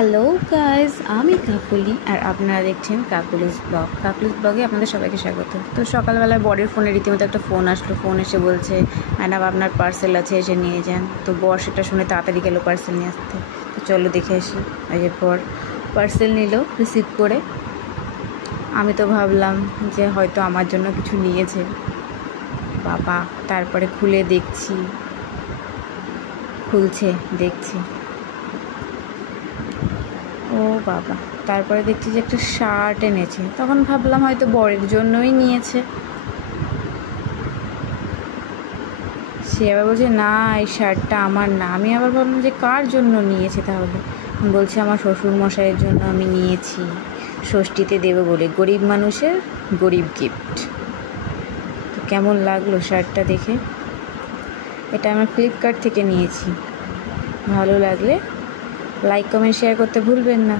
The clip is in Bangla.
হ্যালো গাইজ, আমি কাকুলি আর আপনারা দেখছেন কাকুলিস ব্লগে আপনাদের সবাইকে স্বাগত। তো সকালবেলায় বরের ফোনে রীতিমতো একটা ফোন আসলো। ফোন এসে বলছে, ম্যাডাম আপনার পার্সেল আছে, এসে নিয়ে যান। তো বর সেটা শুনে তাড়াতাড়ি গেলো পার্সেল নিয়ে আসতে। তো চলো দেখে আসি। এরপর পার্সেল নিল রিসিভ করে। আমি তো ভাবলাম যে হয়তো আমার জন্য কিছু নিয়েছে বাবা। তারপরে খুলছে দেখছি, ও বাবা। তারপরে দেখছি যে একটা শার্ট এনেছে। তখন ভাবলাম হয়তো বরের জন্যই নিয়েছে। সে আবার বলছে না, এই শার্টটা আমার না। আমি আবার ভাবলাম যে কার জন্য নিয়েছে তাহলে। বলছে আমার শ্বশুরমশাইয়ের জন্য আমি নিয়েছি, ষষ্ঠীতে দেবো বলে। গরিব মানুষের গরিব গিফট। তো কেমন লাগলো শার্টটা দেখে? এটা আমার ফ্লিপকার্ট থেকে নিয়েছি। ভালো লাগলে লাইক কমেন্ট শেয়ার করতে ভুলবেন না।